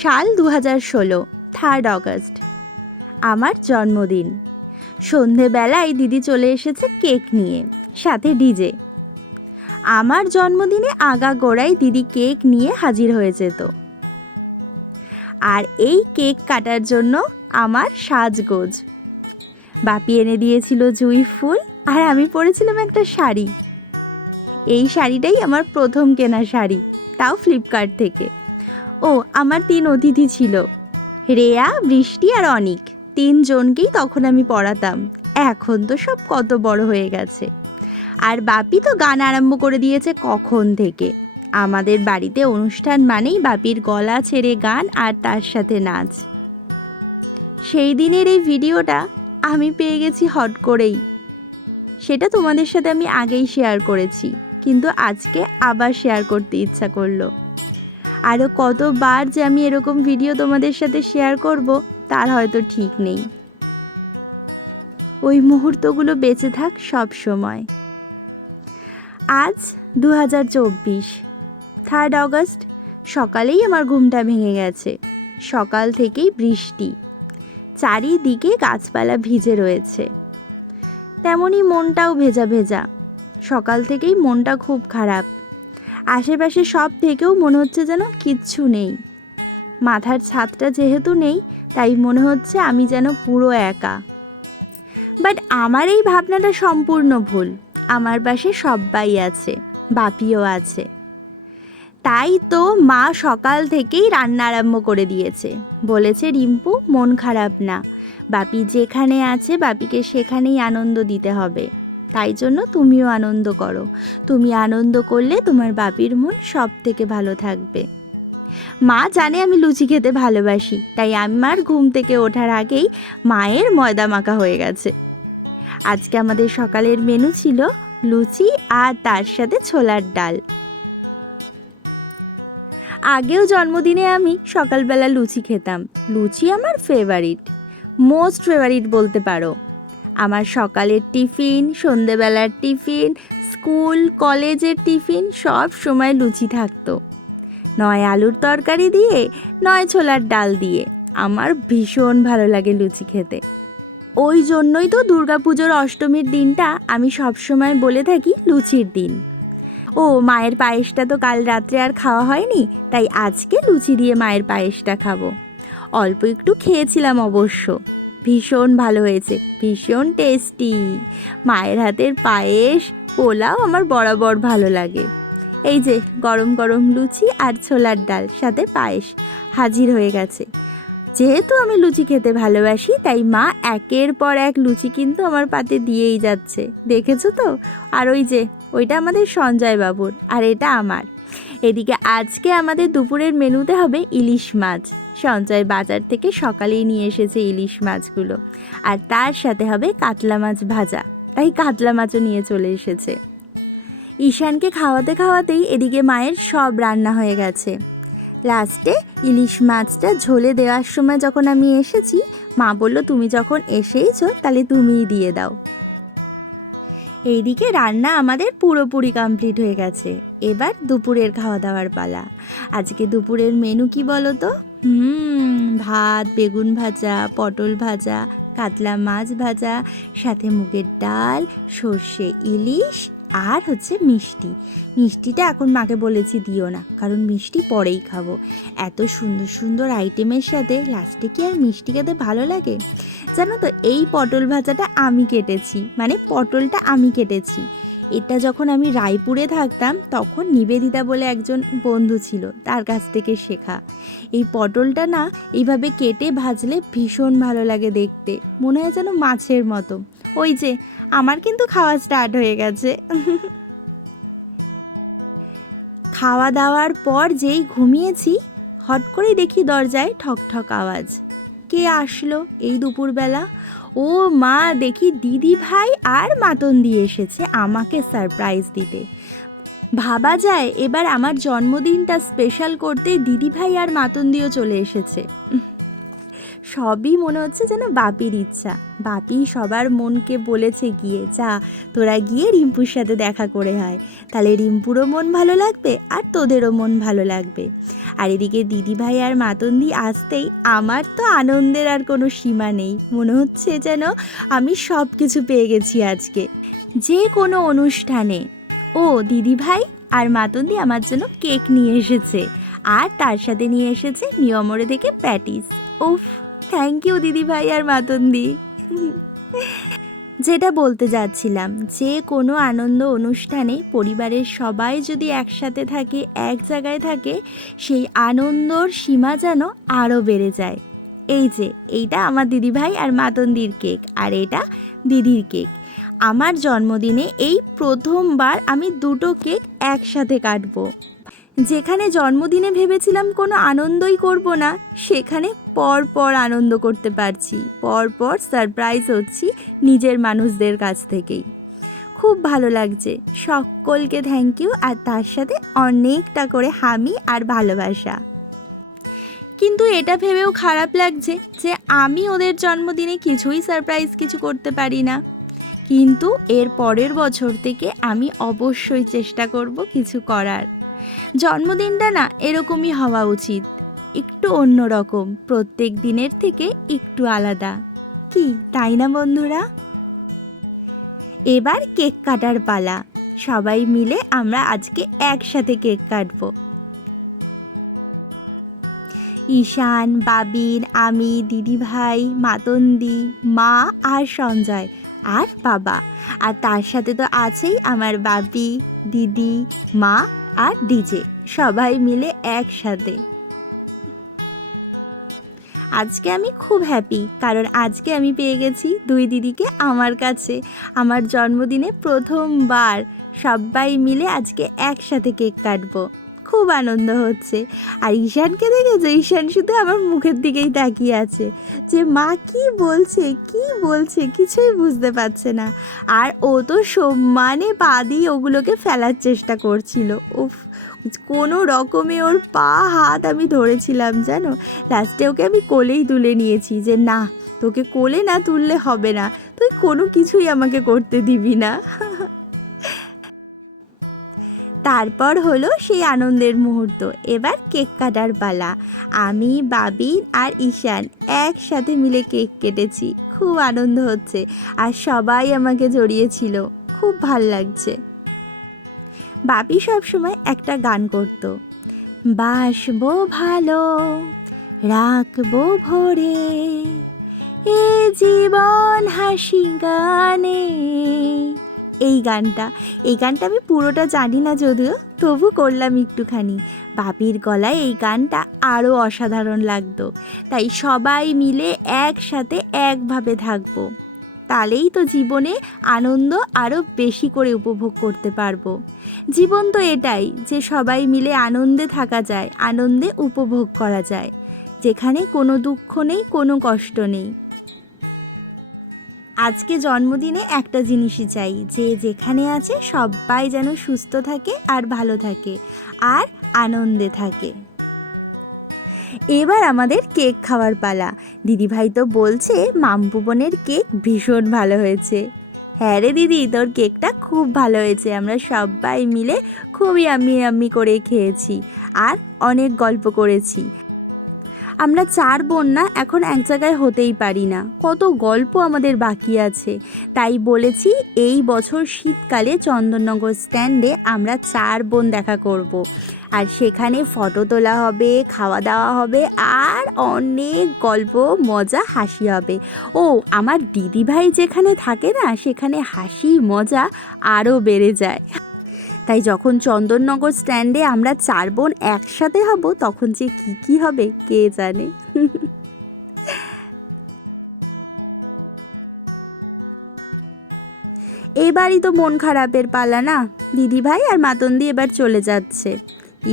সাল 2016, 3 অগস্ট, আমার জন্মদিন। সন্ধেবেলায় দিদি চলে এসেছে কেক নিয়ে, সাথে ডিজে। আমার জন্মদিনে আগাগোড়াই দিদি কেক নিয়ে হাজির হয়ে যেত। আর এই কেক কাটার জন্য আমার সাজগোজ। বাপি এনে দিয়েছিল জুঁই ফুল, আর আমি পরেছিলাম একটা শাড়ি। এই শাড়িটাই আমার প্রথম কেনা শাড়ি, তাও ফ্লিপকার্ট থেকে। ও, আমার 3 অতিথি ছিল, রেয়া, বৃষ্টি আর অনিক। 3 জনকেই তখন আমি পড়াতাম। এখন তো সব কত বড় হয়ে গেছে। আর বাপি তো গান আরম্ভ করে দিয়েছে কখন থেকে। আমাদের বাড়িতে অনুষ্ঠান মানেই বাপির গলা ছেড়ে গান আর তার সাথে নাচ। সেই দিনের এই ভিডিওটা আমি পেয়ে গেছি হট করেই। সেটা তোমাদের সাথে আমি আগেই শেয়ার করেছি, কিন্তু আজকে আবার শেয়ার করতে ইচ্ছা করলো। আরও কতবার যে আমি এরকম ভিডিও তোমাদের সাথে শেয়ার করব তার হয়তো ঠিক নেই। ওই মুহূর্তগুলো বেঁচে থাক সব সময়। আজ 2024, 3 অগস্ট, সকালেই আমার ঘুমটা ভেঙে গেছে। সকাল থেকেই বৃষ্টি, চারিদিকে গাছপালা ভিজে রয়েছে, তেমনই মনটাও ভেজা ভেজা। সকাল থেকেই মনটা খুব খারাপ। আশেপাশে সব থেকেও মনে হচ্ছে যেন কিচ্ছু নেই। মাথার ছাদটা যেহেতু নেই, তাই মনে হচ্ছে আমি যেন পুরো একা। বাট আমার এই ভাবনাটা সম্পূর্ণ ভুল। আমার পাশে সবাই আছে, বাপিও আছে। তাই তো মা সকাল থেকেই রান্না আরম্ভ করে দিয়েছে। বলেছে, রিম্পু, মন খারাপ না, বাপি যেখানে আছে বাপিকে সেখানেই আনন্দ দিতে হবে। তাই জন্য তুমিও আনন্দ করো। তুমি আনন্দ করলে তোমার বাপির মন সব থেকে ভালো থাকবে। মা জানে আমি লুচি খেতে ভালোবাসি, তাই আমার ঘুম থেকে ওঠার আগেই মায়ের ময়দা মাখা হয়ে গেছে। আজকে আমাদের সকালের মেনু ছিল লুচি আর তার সাথে ছোলার ডাল। আগেও জন্মদিনে আমি সকালবেলা লুচি খেতাম। লুচি আমার ফেভারিট, মোস্ট ফেভারিট বলতে পারো। আমার সকালের টিফিন, সন্ধেবেলার টিফিন, স্কুল কলেজের টিফিন, সব সময় লুচি থাকতো। নয় আলুর তরকারি দিয়ে, নয় ছোলার ডাল দিয়ে। আমার ভীষণ ভালো লাগে লুচি খেতে। ওই জন্যই তো দুর্গাপুজোর অষ্টমীর দিনটা আমি সবসময় বলে থাকি লুচির দিন। ও, মায়ের পায়েসটা তো কাল রাত্রে আর খাওয়া হয়নি, তাই আজকে লুচি দিয়ে মায়ের পায়েসটা খাবো। অল্প একটু খেয়েছিলাম অবশ্য, ভীষণ ভালো হয়েছে, ভীষণ টেস্টি। মায়ের হাতের পায়েস, পোলাও আমার বরাবর ভালো লাগে। এই যে গরম গরম লুচি আর ছোলার ডাল সাথে পায়েস হাজির হয়ে গেছে। যেহেতু আমি লুচি খেতে ভালোবাসি, তাই মা একের পর এক লুচি কিন্তু আমার পাতে দিয়েই যাচ্ছে, দেখেছো তো? আর ওই যে ওইটা আমাদের সঞ্জয় বাবুর, আর এটা আমার। এদিকে আজকে আমাদের দুপুরের মেনুতে হবে ইলিশ মাছ। সঞ্জয় বাজার থেকে সকালেই নিয়ে এসেছে ইলিশ মাছগুলো, আর তার সাথে হবে কাতলা মাছ ভাজা, তাই কাতলা মাছও নিয়ে চলে এসেছে। ঈশানকে খাওয়াতে খাওয়াতেই এদিকে মায়ের সব রান্না হয়ে গেছে। লাস্টে ইলিশ মাছটা ঝোলে দেওয়ার সময় যখন আমি এসেছি, মা বলল, তুমি যখন এসেইছো তাহলে তুমিই দিয়ে দাও। এইদিকে রান্না আমাদের পুরোপুরি কমপ্লিট হয়ে গেছে। এবার দুপুরের খাওয়া দাওয়ার পালা। আজকে দুপুরের মেনু কি বলো তো? ভাত, বেগুন ভাজা, পটল ভাজা, কাতলা মাছ ভাজা, সাথে মুগের ডাল, সর্ষে ইলিশ, আর হচ্ছে মিষ্টি। মিষ্টিটা এখন মাকে বলেছি দিও না, কারণ মিষ্টি পরেই খাবো। এত সুন্দর সুন্দর আইটেমের সাথে লাস্টে কি আর মিষ্টি খেতে ভালো লাগে? জানো তো, এই পটল ভাজাটা আমি কেটেছি, মানে পটলটা আমি কেটেছি। এটা যখন আমি রায়পুরে থাকতাম তখন নিবেদিতা বলে একজন বন্ধু ছিল, তার কাছ থেকে শেখা। এই পটলটা না এইভাবে কেটে ভাজলে ভীষণ ভালো লাগে দেখতে, মনে হয় যেন মাছের মতো। ওই যে আমার কিন্তু খাওয়া স্টার্ট হয়ে গেছে। খাওয়া দাওয়ার পর যেই ঘুমিয়েছি, হট করেই দেখি দরজায় ঠক ঠক আওয়াজ। কে আসলো এই দুপুরবেলা? ও মা, দেখি দিদি ভাই আর মাতন দিয়ে এসেছে আমাকে সারপ্রাইজ দিতে। ভাবা যায় এবার আমার জন্মদিনটা স্পেশাল করতে দিদি ভাই আর মাতন দিয়েও চলে এসেছে। সবই মনে হচ্ছে যেন বাপির ইচ্ছা। বাপি সবার মনকে বলেছে গিয়ে, যা তোরা গিয়ে রিম্পুর সাথে দেখা করে হয়, তাহলে রিম্পুরও মন ভালো লাগবে আর তোদেরও মন ভালো লাগবে। আর এদিকে দিদিভাই আর মাতন্দি আসতেই আমার তো আনন্দের আর কোনো সীমা নেই। মনে হচ্ছে যেন আমি সব কিছু পেয়ে গেছি আজকে, যে কোনো অনুষ্ঠানে। ও দিদিভাই আর মাতন্দি আমার জন্য কেক নিয়ে এসেছে, আর তার সাথে নিয়ে এসেছে নিয়মরে থেকে প্যাটিস। উফ, থ্যাংক ইউ দিদিভাই আর মাতন্দি। যেটা বলতে যাচ্ছিলাম, যে কোনো আনন্দ অনুষ্ঠানে পরিবারের সবাই যদি একসাথে থাকে, এক জায়গায় থাকে, সেই আনন্দর সীমা যেন আরও বেড়ে যায়। এই যে এইটা আমার দিদিভাই আর মাতন্দির কেক, আর এটা দিদির কেক। আমার জন্মদিনে এই প্রথমবার আমি দুটো কেক একসাথে কাটবো। যেখানে জন্মদিনে ভেবেছিলাম কোনো আনন্দই করব না, সেখানে পর পর আনন্দ করতে পারছি, পর পর সারপ্রাইজ হচ্ছি নিজের মানুষদের কাছ থেকেই। খুব ভালো লাগছে। সকলকে থ্যাংক ইউ, আর তার সাথে অনেকটা করে হামি আর ভালোবাসা। কিন্তু এটা ভেবেও খারাপ লাগছে যে আমি ওদের জন্মদিনে কিছুই সারপ্রাইজ কিছু করতে পারি না। কিন্তু এর পরের বছর থেকে আমি অবশ্যই চেষ্টা করব কিছু করার। জন্মদিনটা না এরকমই হওয়া উচিত, একটু অন্যরকম, প্রত্যেক দিনের থেকে একটু আলাদা, কি তাই না বন্ধুরা? এবার কেক কাটার পালা। সবাই মিলে আমরা আজকে একসাথে কেক কাটবো। ঈশান, বাবিন, আমি, দিদিভাই, মাতন্দি, মা আর সঞ্জয় আর বাবা, আর তার সাথে তো আছেই আমার বাপি, দিদি, মা আর ডিজে, সবাই মিলে একসাথে। আজকে আমি খুব হ্যাপি, কারণ আজকে আমি পেয়ে গেছি দুই দিদিকে আমার কাছে। আমার জন্মদিনে প্রথমবার সবাই মিলে আজকে একসাথে কেক কাটবো, খুব আনন্দ হচ্ছে। আর ঈশানকে দেখেছো, ঈশান শুধু আমার মুখের দিকেই তাকিয়ে আছে যে মা কি বলছে কি বলছে, কিছুই বুঝতে পারছে না। আর ও তো সম্মানে পা দিয়ে ওগুলোকে ফেলার চেষ্টা করছিল। উফ, কোনো রকমে ওর পা হাত আমি ধরেছিলাম জানো, লাস্টে ওকে আমি কোলেই তুলে নিয়েছি যে না, তোকে কোলে না তুললে হবে না, তুই কোনো কিছুই আমাকে করতে দিবি না। তারপর হলো সেই আনন্দের মুহূর্ত। এবার কেক কাটার পালা। আমি, বাবিন আর ঈশান একসাথে মিলে কেক কেটেছি, খুব আনন্দ হচ্ছে, আর সবাই আমাকে জড়িয়েছিল, খুব ভাল লাগছে। বাপি সবসময় একটা গান করত, বাসবো ভালো, রাখবো ভরে, এ জীবন হাসি গানে। এই গানটা আমি পুরোটা জানি না যদিও, তবু করলাম একটুখানি। বাপির গলায় এই গানটা আরও অসাধারণ লাগতো। তাই সবাই মিলে একসাথে একভাবে থাকবো, তাহলেই তো জীবনে আনন্দ আরও বেশি করে উপভোগ করতে পারবো। জীবন তো এটাই, যে সবাই মিলে আনন্দে থাকা যায়, আনন্দে উপভোগ করা যায়, যেখানে কোনো দুঃখ নেই, কোনো কষ্ট নেই। আজকে জন্মদিনে একটা জিনিসই চাই, যে যেখানে আছে সবাই যেন সুস্থ থাকে আর ভালো থাকে আর আনন্দে থাকে। এবার আমাদের কেক খাওয়ার পালা। দিদিভাই তো বলছে মাম্পু বোনের কেক ভীষণ ভালো হয়েছে। হ্যাঁ রে দিদি, তোর কেকটা খুব ভালো হয়েছে, আমরা সবাই মিলে খুবই আমি করে খেয়েছি আর অনেক গল্প করেছি। আমরা 4 বোন না এখন এক জায়গায় হতেই পারি না, কত গল্প আমাদের বাকি আছে। তাই বলেছি এই বছর শীতকালে চন্দননগর স্ট্যান্ডে আমরা 4 বোন দেখা করব। আর সেখানে ফটো তোলা হবে, খাওয়া দাওয়া হবে, আর অনেক গল্প, মজা, হাসি হবে। ও, আমার দিদিভাই যেখানে থাকে না, সেখানে হাসি মজা আরও বেড়ে যায়। তাই যখন চন্দননগর স্ট্যান্ডে আমরা 4 বোন একসাথে হব, তখন যে কী হবে কে জানে। এবারই তো মন খারাপের পালা না, দিদিভাই আর মাতন্দি এবার চলে যাচ্ছে।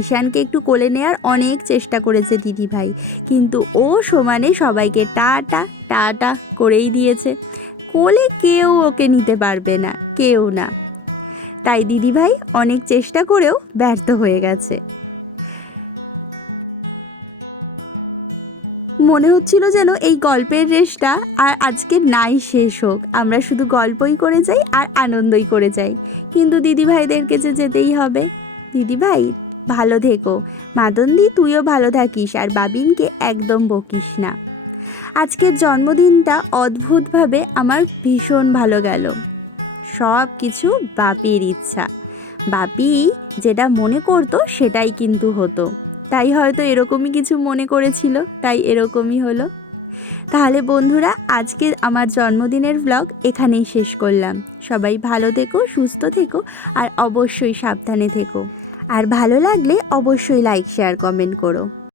ঈশানকে একটু কোলে নেওয়ার অনেক চেষ্টা করেছে দিদিভাই, কিন্তু ও সমানে সবাইকে টাটা টাটা করেই দিয়েছে। কোলে কেউ ওকে নিতে পারবে না, কেউ না। তাই দিদিভাই অনেক চেষ্টা করেও ব্যর্থ হয়ে গেছে। মনে হচ্ছিল যেন এই গল্পের রেশটা আর আজকে নাই শেষ হোক, আমরা শুধু গল্পই করে যাই আর আনন্দই করে যাই। কিন্তু দিদিভাইদেরকে যে যেতেই হবে। দিদিভাই ভালো থেকো, মাদনদি তুইও ভালো থাকিস, আর বাবিনকে একদম বকিস না। আজকের জন্মদিনটা অদ্ভুতভাবে আমার ভীষণ ভালো গেল। সব কিছু বাপির ইচ্ছা, বাপি যেটা মনে করতো সেটাই কিন্তু হতো। তাই হয়তো এরকমই কিছু মনে করেছিল, তাই এরকমই হলো। তাহলে বন্ধুরা, আজকে আমার জন্মদিনের ব্লগ এখানেই শেষ করলাম। সবাই ভালো থেকো, সুস্থ থেকো, আর অবশ্যই সাবধানে থেকো। আর ভালো লাগলে অবশ্যই লাইক, শেয়ার, কমেন্ট করো।